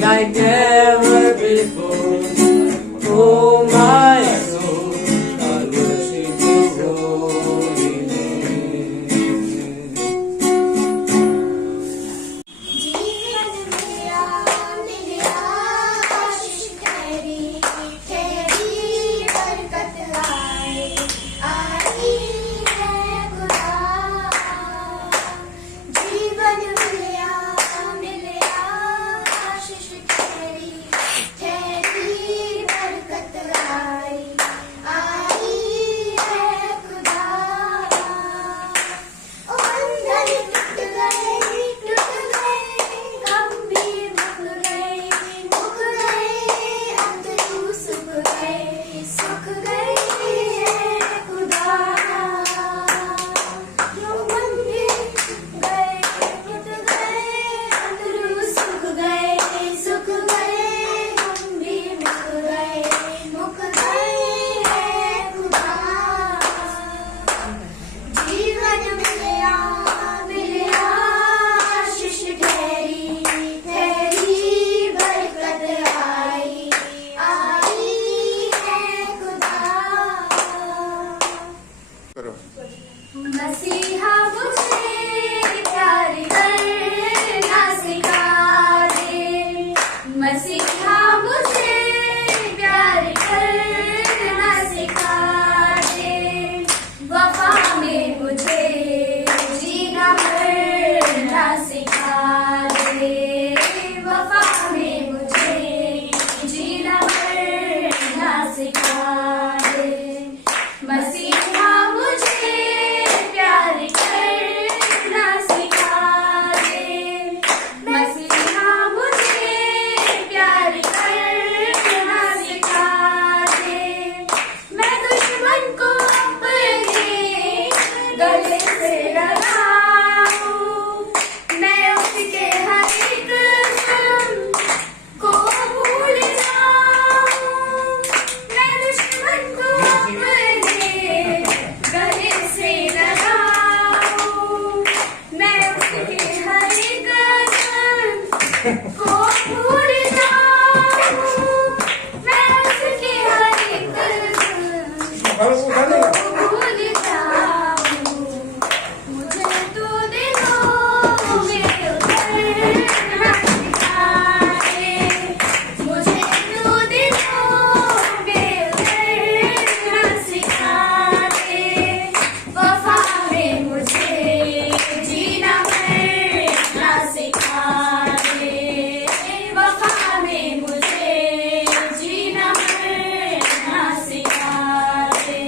Like never before, oh my soul, I worship His holy name. जीवन मेरा मिला आशीष तेरी बरकत आए आई है खुदा। जीवन मिला आशीष तेरी बरकत आई है खुदा। ओ बंधन टूट गए गंभीर मुक गए अंतरू सुख गए खुदा। जो मंदिर गए टूट गए अंतरू सुख गए गंभीर मुक गए खुदा। जीवन मिला आशीष तेरी बरकत आई है खुदा। मसीहा मुझे प्यार करना सिखा दे। मसीहा मुझे प्यार करना सिखा दे। वफा में मुझे जीना मरना सिखा दे। वफा में मुझे जीना मरना सिखा दे। मसीहा मुझे प्यार करना सिखा दे। मसीहा मुझे प्यार करना सिखा दे। मैं दुश्मन को अपने गले से लगाऊं। मैं उसके हर एक जुल्म को भूल जाऊं। मैं दुश्मन को अपने गले से लगाऊं। मैं उसके हर एक जुल्म को भूल जाऊं। मैं उसके हर एक जुल्म भूल जाऊं। मुझे तू दिलों में उतरना सिखा दे। मुझे तू दिलों में उतरना सिखा दे। वफा में मुझे जीना मरना सिखा दे। वफा में मुझे जीना मरना सिखा दे।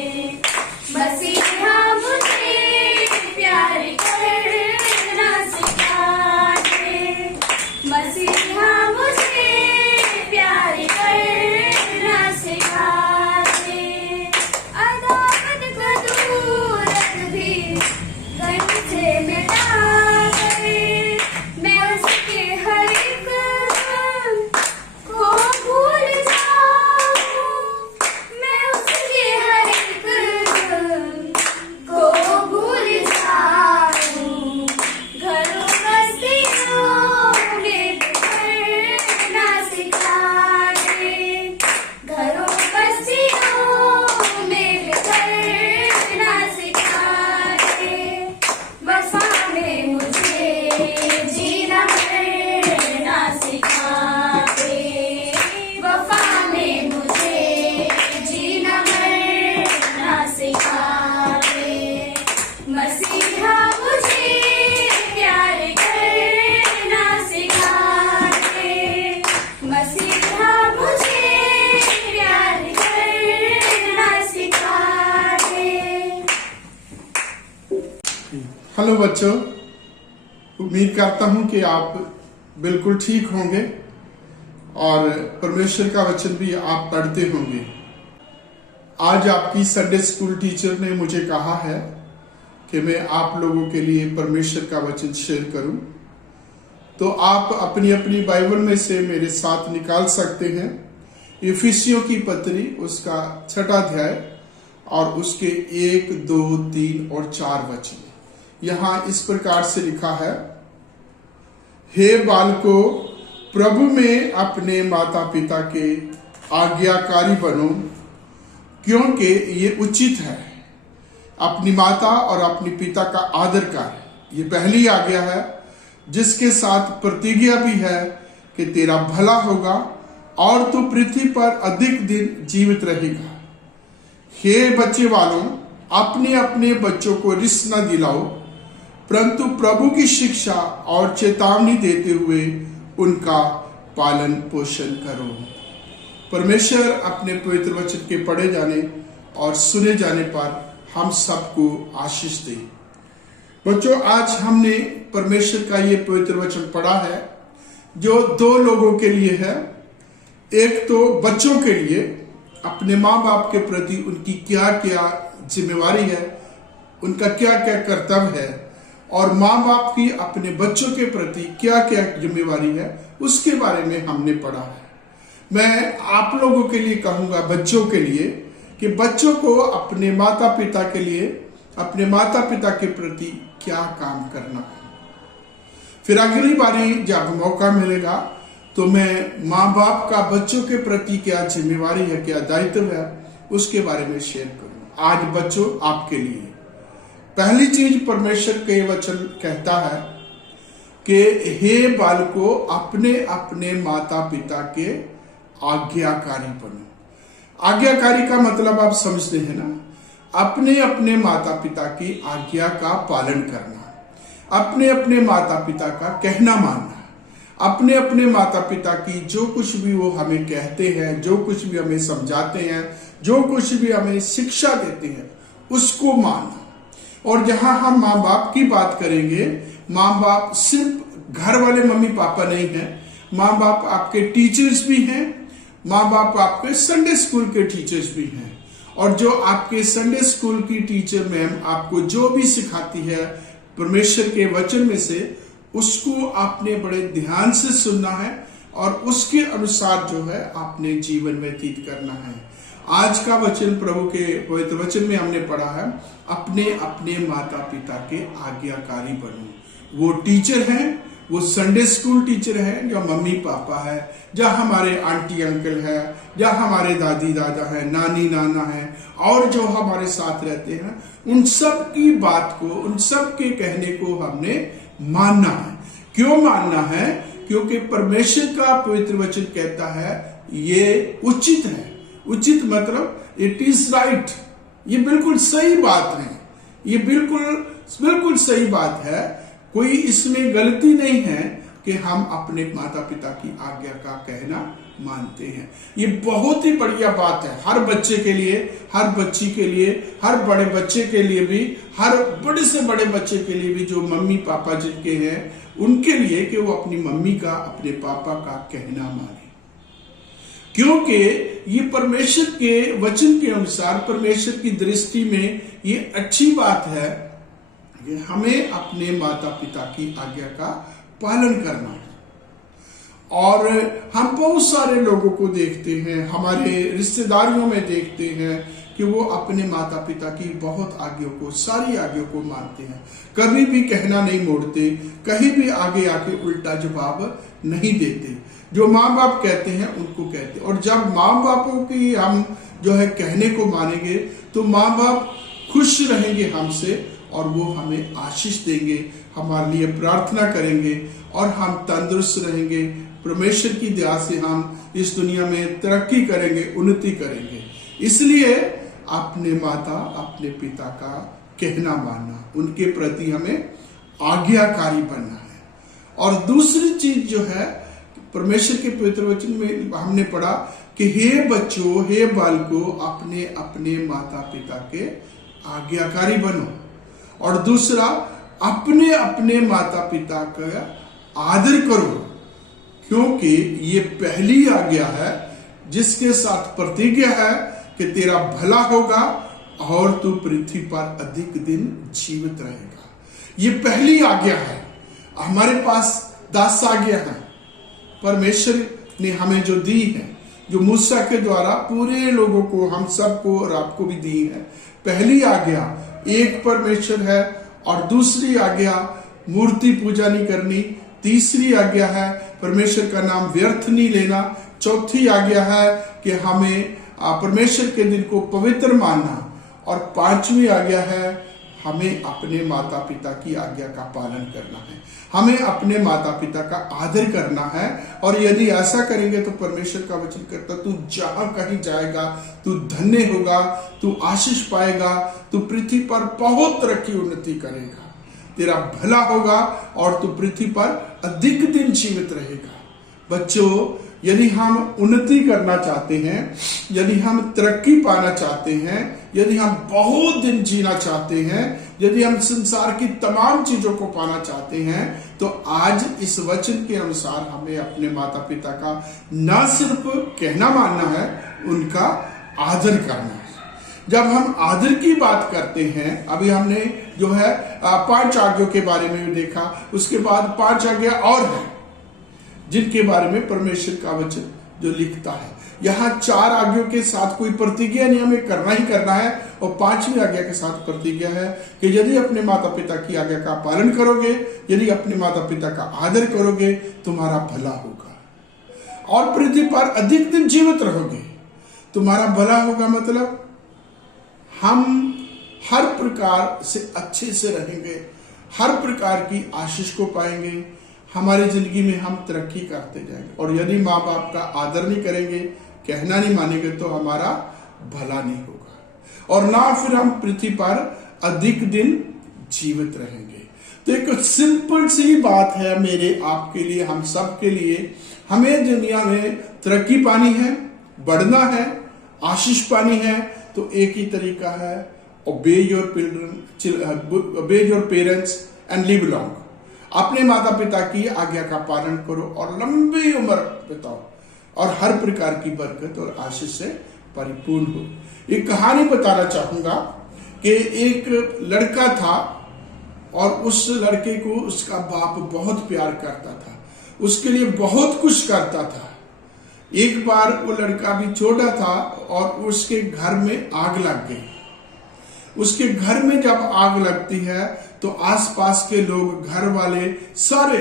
हेलो बच्चों, उम्मीद करता हूं कि आप बिल्कुल ठीक होंगे और परमेश्वर का वचन भी आप पढ़ते होंगे। आज आपकी संडे स्कूल टीचर ने मुझे कहा है कि मैं आप लोगों के लिए परमेश्वर का वचन शेयर करूं, तो आप अपनी अपनी बाइबल में से मेरे साथ निकाल सकते हैं इफिसियों की पत्री, उसका 6वां अध्याय और उसके 1, 2, 3 और 4 वचन। यहां इस प्रकार से लिखा है, हे बालकों, प्रभु में अपने माता पिता के आज्ञाकारी बनो, क्योंकि ये उचित है। अपनी माता और अपने पिता का आदर कर, ये पहली आज्ञा है, जिसके साथ प्रतिज्ञा भी है कि तेरा भला होगा और तू पृथ्वी पर अधिक दिन जीवित रहेगा। हे बच्चे वालों, अपने अपने बच्चों को रिस न दिलाओ, परंतु प्रभु की शिक्षा और चेतावनी देते हुए उनका पालन पोषण करो। परमेश्वर अपने पवित्र वचन के पढ़े जाने और सुने जाने पर हम सबको आशीष दे। बच्चों, आज हमने परमेश्वर का ये पवित्र वचन पढ़ा है जो 2 लोगों के लिए है। एक तो बच्चों के लिए, अपने माँ बाप के प्रति उनकी क्या क्या जिम्मेवारी है, उनका क्या क्या कर्तव्य है, और माँ बाप की अपने बच्चों के प्रति क्या क्या जिम्मेवारी है, उसके बारे में हमने पढ़ा है। मैं आप लोगों के लिए कहूंगा, बच्चों के लिए, कि बच्चों को अपने माता पिता के लिए, अपने माता पिता के प्रति क्या काम करना है। फिर अगली बारी जब मौका मिलेगा तो मैं माँ बाप का बच्चों के प्रति क्या जिम्मेवारी है, क्या दायित्व है, उसके बारे में शेयर करूंगा। आज बच्चों, आपके लिए पहली चीज परमेश्वर के वचन कहता है कि हे बालकों, अपने अपने माता पिता के आज्ञाकारी बनो। आज्ञाकारी का मतलब आप समझते हैं ना, अपने अपने माता पिता की आज्ञा का पालन करना, अपने अपने माता पिता का कहना मानना, अपने अपने माता पिता की जो कुछ भी वो हमें कहते हैं, जो कुछ भी हमें समझाते हैं, जो कुछ भी हमें शिक्षा देते हैं, उसको मानना। और जहां हम माँ बाप की बात करेंगे, माँ बाप सिर्फ घर वाले मम्मी पापा नहीं हैं, माँ बाप आपके टीचर्स भी हैं, माँ बाप आपके संडे स्कूल के टीचर्स भी हैं। और जो आपके संडे स्कूल की टीचर मैम आपको जो भी सिखाती है परमेश्वर के वचन में से, उसको आपने बड़े ध्यान से सुनना है और उसके अनुसार जो है आपने जीवन व्यतीत करना है। आज का वचन, प्रभु के पवित्र वचन में हमने पढ़ा है, अपने अपने माता पिता के आज्ञाकारी बनो। वो टीचर हैं, वो संडे स्कूल टीचर हैं, जो मम्मी पापा है, जहाँ हमारे आंटी अंकल है, जहाँ हमारे दादी दादा है, नानी नाना है, और जो हमारे साथ रहते हैं, उन सब की बात को, उन सब के कहने को हमने मानना है। क्यों मानना है? क्योंकि परमेश्वर का पवित्र वचन कहता है ये उचित है। उचित मतलब इट इज राइट, ये बिल्कुल सही बात है, ये बिल्कुल सही बात है। कोई इसमें गलती नहीं है कि हम अपने माता पिता की आज्ञा का कहना मानते हैं। ये बहुत ही बढ़िया बात है हर बच्चे के लिए, हर बच्ची के लिए, हर बड़े बच्चे के लिए भी, हर बड़े से बड़े बच्चे के लिए भी जो मम्मी पापा जिनके हैं, उनके लिए कि वो अपनी मम्मी का, अपने पापा का कहना माने। क्योंकि ये परमेश्वर के वचन के अनुसार, परमेश्वर की दृष्टि में ये अच्छी बात है कि हमें अपने माता पिता की आज्ञा का पालन करना है। और हम बहुत सारे लोगों को देखते हैं, हमारे रिश्तेदारियों में देखते हैं कि वो अपने माता पिता की बहुत आज्ञाओं को, सारी आज्ञाओं को मानते हैं, कभी भी कहना नहीं मोड़ते, कहीं भी आगे आके उल्टा जवाब नहीं देते। जो माँ बाप कहते हैं उनको कहते। और जब माँ बापों की हम जो है कहने को मानेंगे तो माँ बाप खुश रहेंगे हमसे और वो हमें आशीष देंगे, हमारे लिए प्रार्थना करेंगे और हम तंदुरुस्त रहेंगे। परमेश्वर की दया से हम इस दुनिया में तरक्की करेंगे, उन्नति करेंगे। इसलिए अपने माता, अपने पिता का कहना मानना, उनके प्रति हमें आज्ञाकारी बनना है। और दूसरी चीज जो है, परमेश्वर के पवित्र वचन में हमने पढ़ा कि हे बच्चों, हे बालकों, अपने अपने माता पिता के आज्ञाकारी बनो। और दूसरा, अपने अपने माता पिता का आदर करो, क्योंकि ये पहली आज्ञा है जिसके साथ प्रतिज्ञा है कि तेरा भला होगा और तू पृथ्वी पर अधिक दिन जीवित रहेगा। ये पहली आज्ञा है। हमारे पास 10 आज्ञा है परमेश्वर ने हमें जो दी है, जो मूसा के द्वारा पूरे लोगों को, हम सबको और आपको भी दी है। पहली आज्ञा एक परमेश्वर है, और दूसरी आज्ञा मूर्ति पूजा नहीं करनी। तीसरी आज्ञा है परमेश्वर का नाम व्यर्थ नहीं लेना। चौथी आज्ञा है कि हमें परमेश्वर के दिन को पवित्र मानना। और 5वीं आज्ञा है हमें अपने माता पिता की आज्ञा का पालन करना है, हमें अपने माता पिता का आदर करना है। और यदि ऐसा करेंगे तो परमेश्वर का वचन कहता, तू जहां कहीं जाएगा तू धन्य होगा, तू आशीष पाएगा, तू पृथ्वी पर बहुत तरक्की उन्नति करेगा, तेरा भला होगा और तू पृथ्वी पर अधिक दिन जीवित रहेगा। बच्चों, यदि हम उन्नति करना चाहते हैं, यदि हम तरक्की पाना चाहते हैं, यदि हम बहुत दिन जीना चाहते हैं, यदि हम संसार की तमाम चीजों को पाना चाहते हैं, तो आज इस वचन के अनुसार हमें अपने माता पिता का न सिर्फ कहना मानना है, उनका आदर करना है। जब हम आदर की बात करते हैं, अभी हमने जो है 5 आज्ञों के बारे में भी देखा, उसके बाद 5 आज्ञा और है जिनके बारे में परमेश्वर का वचन जो लिखता है। यहाँ 4 आज्ञों के साथ कोई प्रतिज्ञा नहीं, हमें करना ही करना है। और 5वीं आज्ञा के साथ प्रतिज्ञा है कि यदि अपने माता पिता की आज्ञा का पालन करोगे, यदि अपने माता पिता का आदर करोगे, तुम्हारा भला होगा और पृथ्वी पर अधिक दिन जीवित रहोगे। तुम्हारा भला होगा मतलब हम हर प्रकार से अच्छे से रहेंगे, हर प्रकार की आशीष को पाएंगे, हमारी जिंदगी में हम तरक्की करते जाएंगे। और यदि माँ बाप का आदर नहीं करेंगे, कहना नहीं मानेंगे, तो हमारा भला नहीं होगा और ना फिर हम पृथ्वी पर अधिक दिन जीवित रहेंगे। तो एक सिंपल सी बात है मेरे आपके लिए, हम सब के लिए, हमें दुनिया में तरक्की पानी है, बढ़ना है, आशीष पानी है, तो एक ही तरीका है, obey your parents and live long। अपने माता पिता की आज्ञा का पालन करो और लंबी उम्र बिताओ और हर प्रकार की बरकत और आशीष से परिपूर्ण हो। एक कहानी बताना चाहूंगा कि एक लड़का था और उस लड़के को उसका बाप बहुत प्यार करता था, उसके लिए बहुत कुछ करता था। एक बार वो लड़का भी छोटा था और उसके घर में आग लग गई। उसके घर में जब आग लगती है तो आसपास के लोग, घर वाले सारे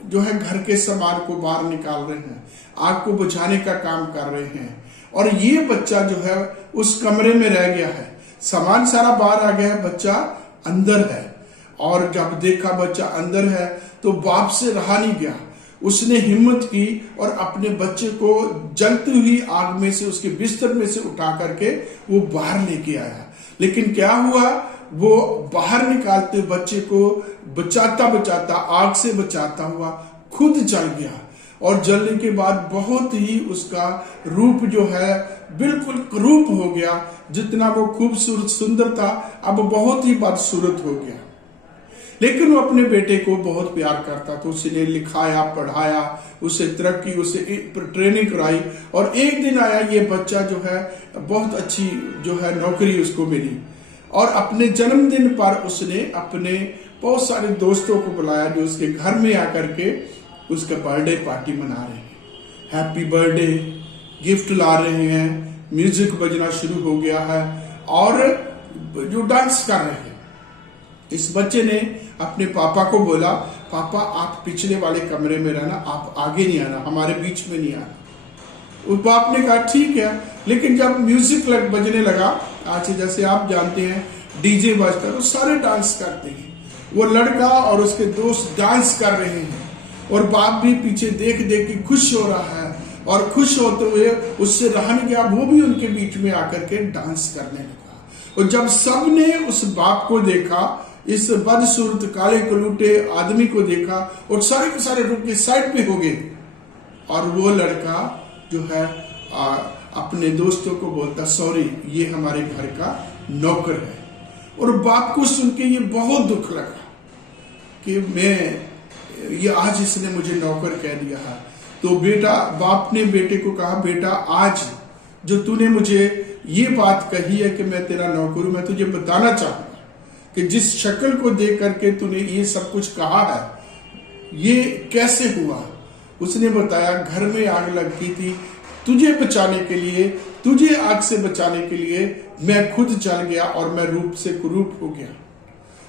जो है घर के सामान को बाहर निकाल रहे हैं, आग को बुझाने का काम कर रहे हैं। और ये बच्चा जो है उस कमरे में रह गया है, सामान सारा बाहर आ गया है, बच्चा अंदर है। और जब देखा बच्चा अंदर है तो बाप से रहा नहीं गया, उसने हिम्मत की और अपने बच्चे को जलती हुई आग में से, उसके बिस्तर में से उठा करके वो बाहर लेके आया। लेकिन क्या हुआ, वो बाहर निकालते बच्चे को बचाता बचाता, आग से बचाता हुआ खुद जल गया। और जलने के बाद बहुत ही उसका रूप जो है बिल्कुल क्रूप हो गया। जितना वो खूबसूरत सुंदर था, अब बहुत ही बदसूरत हो गया। लेकिन वो अपने बेटे को बहुत प्यार करता था, उसने लिखाया, पढ़ाया, उसे तरक्की, उसे ट्रेनिंग कराई। और एक दिन आया, ये बच्चा जो है बहुत अच्छी जो है नौकरी उसको मिली। और अपने जन्मदिन पर उसने अपने बहुत सारे दोस्तों को बुलाया जो उसके घर में आकर के उसका बर्थडे पार्टी मना रहे हैं, हैप्पी बर्थडे, गिफ्ट ला रहे हैं, म्यूजिक बजना शुरू हो गया है और जो डांस कर रहे हैं। इस बच्चे ने अपने पापा को बोला, पापा आप पिछले वाले कमरे में रहना, आप आगे नहीं आना, हमारे बीच में नहीं आना। उस बाप ने कहा ठीक है। लेकिन जब म्यूजिक बजने लगा, आज जैसे आप जानते हैं डीजे बजता तो सारे डांस करते हैं, वो लड़का और उसके दोस्त डांस कर रहे हैं और बाप भी पीछे देख देख के खुश हो रहा है। और खुश होते हुए उससे रहा नहीं गया, वो भी उनके बीच में आकर के डांस करने लगा। और जब सबने उस बाप को देखा, इस बदसूरत काले कलूटे आदमी को देखा, और सारे के सारे रुक के साइड पे हो गए। और वो लड़का जो है अपने दोस्तों को बोलता, सॉरी ये हमारे घर का नौकर है। और बाप को सुन के ये बहुत दुख लगा। कि मैं ये आज इसने मुझे नौकर कह दिया है। तो बाप ने बेटे को कहा, बेटा आज जो तूने मुझे ये बात कही है कि मैं तेरा नौकर हूं, मैं तुझे बताना चाहूंगा कि जिस शक्ल को देख करके तूने ये सब कुछ कहा है ये कैसे हुआ। उसने बताया, घर में आग लगी थी, तुझे बचाने के लिए, तुझे आग से बचाने के लिए मैं खुद जल गया और मैं रूप से कुरूप हो गया।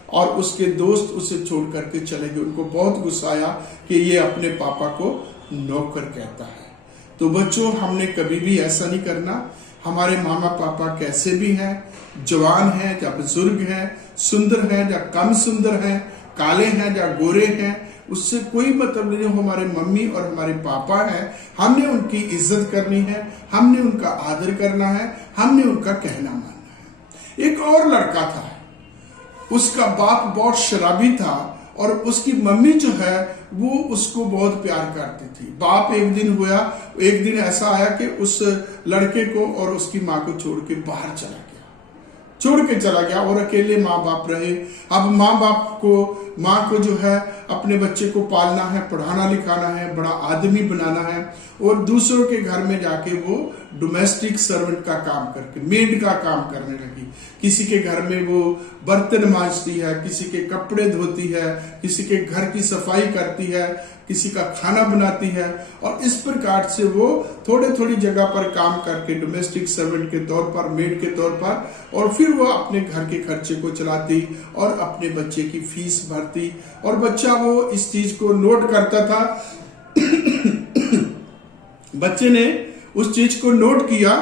और उसके दोस्त उसे छोड़ करके चले गए। उनको बहुत गुस्सा आया कि ये अपने पापा को नौकर कहता है। तो बच्चों, हमने कभी भी ऐसा नहीं करना। हमारे मामा पापा कैसे भी हैं, जवान हैं या बुजुर्ग हैं, सुंदर हैं या कम सुंदर हैं, काले हैं या गोरे हैं, उससे कोई मतलब नहीं। हमारे मम्मी और हमारे पापा हैं, हमने उनकी इज्जत करनी है, हमने उनका आदर करना है, हमने उनका कहना मानना है। एक और लड़का था, उसका बाप बहुत शराबी था और उसकी मम्मी जो है वो उसको बहुत प्यार करती थी। बाप एक दिन ऐसा आया कि उस लड़के को और उसकी माँ को छोड़ के बाहर चला गया और अकेले माँ बाप रहे। अब माँ को जो है अपने बच्चे को पालना है, पढ़ाना लिखाना है, बड़ा आदमी बनाना है और दूसरों के घर में जाके वो डोमेस्टिक सर्वेंट का काम करके मेड का काम करने लगी। किसी के घर में वो बर्तन मांजती है, किसी के कपड़े धोती है, किसी के घर की सफाई करती है, किसी का खाना बनाती है और इस प्रकार से वो थोड़ी जगह पर काम करके डोमेस्टिक सर्वेंट के तौर पर, मेड के तौर पर, और फिर वो अपने घर के खर्चे को चलाती और अपने बच्चे की फीस भरती और बच्चा वो इस चीज को नोट करता था। बच्चे ने उस चीज को नोट किया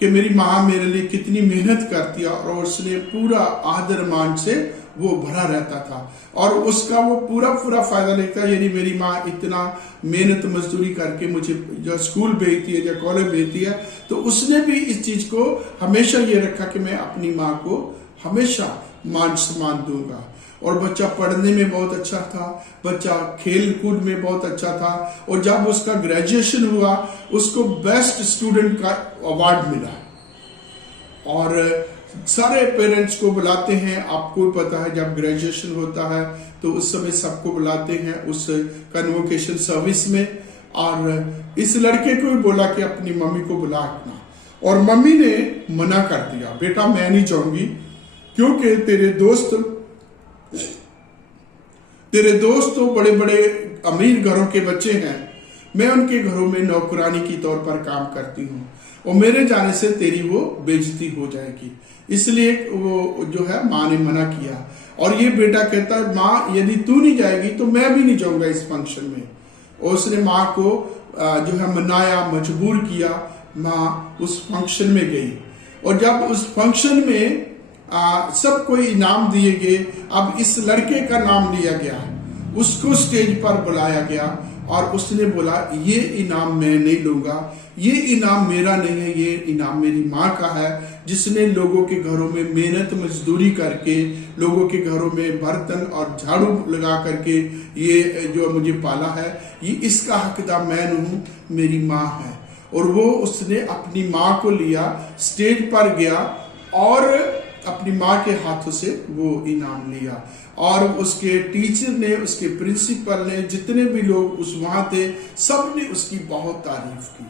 कि मेरी माँ मेरे लिए कितनी मेहनत करती है और उसने पूरा आदर मान से वो भरा रहता था और उसका वो पूरा फायदा लेता है। यानी मेरी माँ इतना मेहनत मजदूरी करके मुझे जो स्कूल भेजती है या कॉलेज भेजती है, तो उसने भी इस चीज को हमेशा ये रखा कि मैं अपनी माँ को हमेशा मान सम्मान दूंगा। और बच्चा पढ़ने में बहुत अच्छा था, बच्चा खेल कूद में बहुत अच्छा था और जब उसका ग्रेजुएशन हुआ उसको बेस्ट स्टूडेंट का अवार्ड मिला। और सारे पेरेंट्स को बुलाते हैं, आपको पता है जब ग्रेजुएशन होता है तो उस समय सबको बुलाते हैं उस कन्वोकेशन सर्विस में। और इस लड़के को भी बोला कि अपनी मम्मी को बुला रखना, और मम्मी ने मना कर दिया, बेटा मैं नहीं जाऊंगी क्योंकि तेरे दोस्त तो बड़े बड़े अमीर घरों के बच्चे हैं, मैं उनके घरों में नौकरानी की तौर पर काम करती हूँ और मेरे जाने से तेरी वो बेइज्जती हो जाएगी। इसलिए वो जो है माँ ने मना किया और ये बेटा कहता है माँ यदि तू नहीं जाएगी तो मैं भी नहीं जाऊंगा इस फंक्शन में। और उसने माँ को जो है मनाया, मजबूर किया, माँ उस फंक्शन में गई और जब उस फंक्शन में सबको इनाम दिए गए। अब इस लड़के का नाम लिया गया, उसको स्टेज पर बुलाया गया और उसने बोला ये इनाम मैं नहीं लूंगा, ये इनाम मेरा नहीं है, ये इनाम मेरी माँ का है जिसने लोगों के घरों में मेहनत मजदूरी करके, लोगों के घरों में बर्तन और झाड़ू लगा करके ये जो मुझे पाला है, ये इसका हकदार मैं हूँ, मेरी माँ है। और वो उसने अपनी माँ को लिया, स्टेज पर गया और अपनी माँ के हाथों से वो इनाम लिया और उसके टीचर ने, उसके प्रिंसिपल ने, जितने भी लोग उस वहां थे, सब ने उसकी बहुत तारीफ की।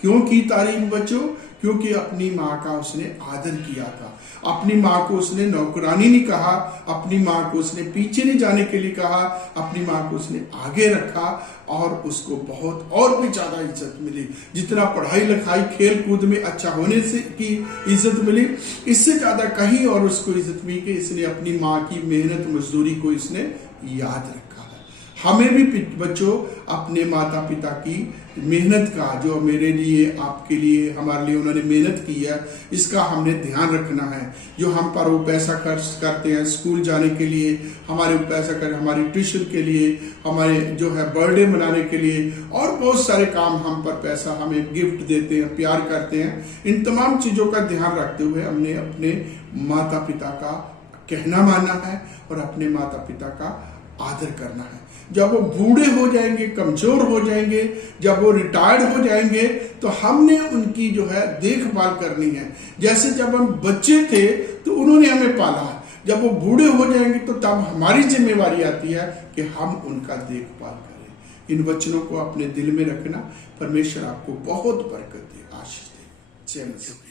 क्यों की तारीफ बच्चों? क्योंकि अपनी माँ का उसने आदर किया था। अपनी माँ को उसने नौकरानी नहीं कहा, अपनी माँ को उसने पीछे नहीं जाने के लिए कहा, अपनी माँ को उसने आगे रखा और उसको बहुत और भी ज्यादा इज्जत मिली। जितना पढ़ाई लिखाई खेल कूद में अच्छा होने से की इज्जत मिली, इससे ज्यादा कहीं और उसको इज्जत मिली कि इसने अपनी माँ की मेहनत मजदूरी को इसने याद रखा है। हमें भी बच्चों अपने माता पिता की मेहनत का, जो मेरे लिए, आपके लिए, हमारे लिए उन्होंने मेहनत की है, इसका हमने ध्यान रखना है। जो हम पर वो पैसा खर्च करते हैं स्कूल जाने के लिए, हमारे पैसा कर हमारी ट्यूशन के लिए, हमारे जो है बर्थडे मनाने के लिए और बहुत सारे काम हम पर पैसा, हमें गिफ्ट देते हैं, प्यार करते हैं। इन तमाम चीजों का ध्यान रखते हुए हमने अपने माता पिता का कहना मानना है और अपने माता पिता का आदर करना है। जब वो बूढ़े हो जाएंगे, कमजोर हो जाएंगे, जब वो रिटायर्ड हो जाएंगे, तो हमने उनकी जो है देखभाल करनी है। जैसे जब हम बच्चे थे तो उन्होंने हमें पाला, जब वो बूढ़े हो जाएंगे तो तब हमारी जिम्मेवारी आती है कि हम उनका देखभाल करें। इन वचनों को अपने दिल में रखना। परमेश्वर आपको बहुत बरकत दे, आशीष दे। जय मसीह।